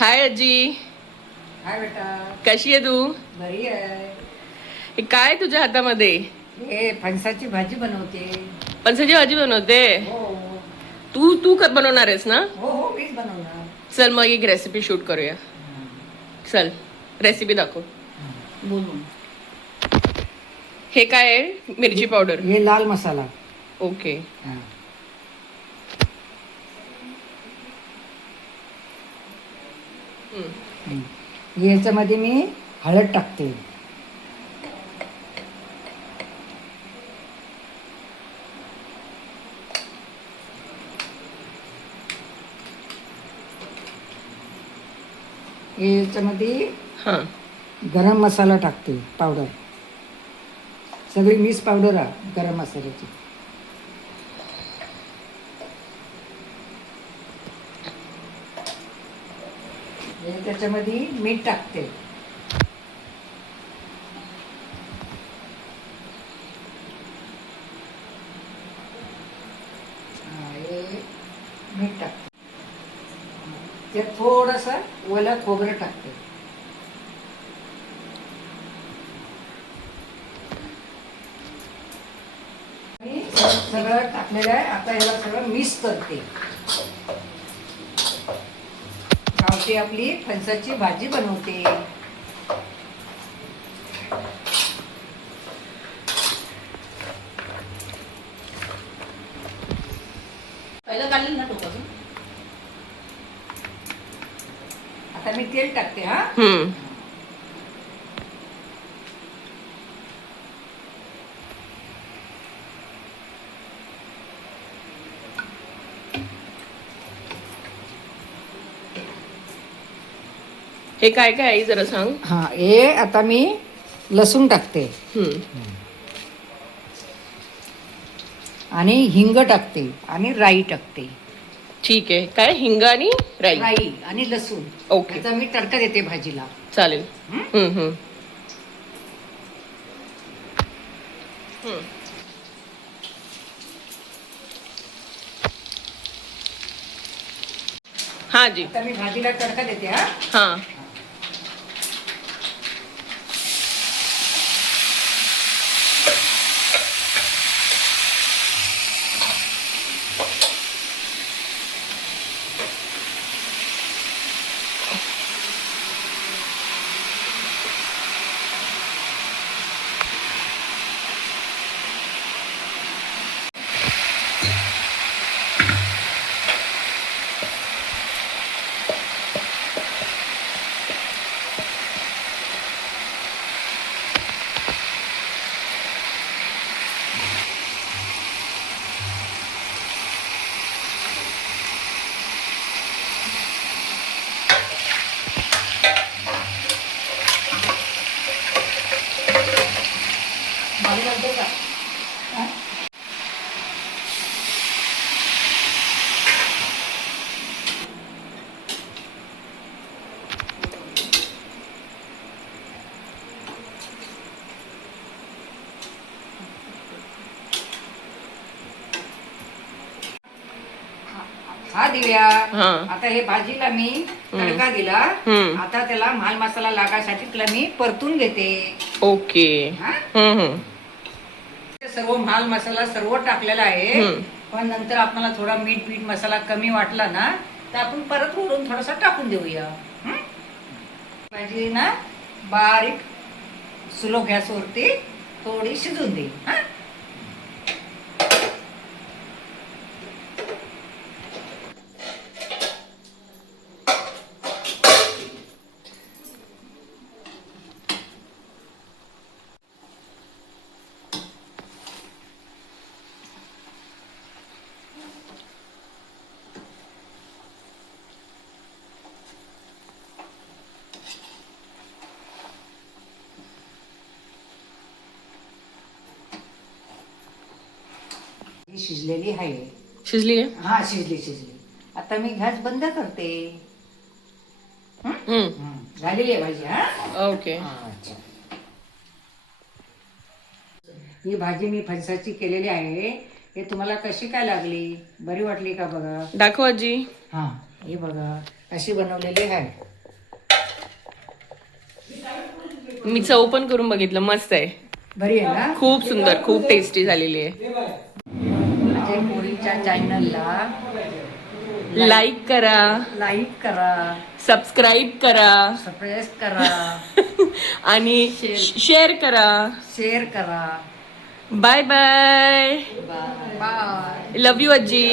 हाय आजी. हाय बेटा. कशी आहे तू? बरी आहे. हे काय तुझ्या हातामध्ये? हे फणसाची भाजी बनवते. फणसाची भाजी बनवते. हो तू तू बनवणार आहेस ना? हो हो मीच बनवणार. चल मग एक रेसिपी शूट करूया. चल रेसिपी दाखव. बोलून हे काय आहे? मिरची पावडर. हे लाल मसाला. ओके. हा. याच्यामध्ये मी हळद टाकते. याच्यामध्ये हा. गरम मसाला टाकते पावडर. सगळी मिक्स पावडर आहे गरम मसाल्याची. त्याच्यामध्ये मीठ टाकते. मीठ टाकते. त्यात थोडंसं ओलं खोबरं टाकते. सगळं टाकलेलं आहे. आता याला सगळं मिक्स करते. गावठी आपली फणसाची भाजी बनवते. पहिलं काढलं ना टोपाचं. आता मी तेल टाकते. हा. हे काय काय आहे जरा सांग. हा हे आता मी लसूण टाकते. आणि हिंग टाकते आणि राई टाकते. ठीक आहे. काय हिंग आणि राई. राई आणि लसूण. ओके. याचा मी तडका देते भाजीला. चालेल. हा जी. आता मी भाजीला तडका देते. हा. हा. भाजी घालते का? हा? हा दिव्या. हा. आता हे भाजीला मी तडका दिला. आता त्याला माल मसाला लागायसाठी त्याला मी परतून घेते. ओके. हा? सर्व माल मसाला सर्व टाकलेला आहे. पण नंतर आपल्याला थोडा मीठ मसाला कमी वाटला ना तर आपण परत वरून थोडासा टाकून देऊया. भाजी ना बारीक स्लो गॅसवरती थोडी शिजून दे. हा. ही शिजलेली आहे. शिजली आहे. हा शिजली. आता मी गॅस बंद करते. झालेली आहे भाजी. हा. ओके. अच्छा. ही भाजी मी फणसाची केलेली आहे. हे तुम्हाला कशी काय लागली? बरी वाटली का बघा. दाखव आजी. हा हे बघा अशी बनवलेली आहे. मी चव पण करून बघितलं, मस्त आहे, बरी आहे ना? खूप सुंदर, खूप टेस्टी झालेली आहे. माझ्या पोरीच्या चॅनलला लाईक करा, लाईक करा, सबस्क्राईब करा सबस्क्राईब करा आणि शेअर करा. शेअर करा. Bye bye. Bye. Love you आजी.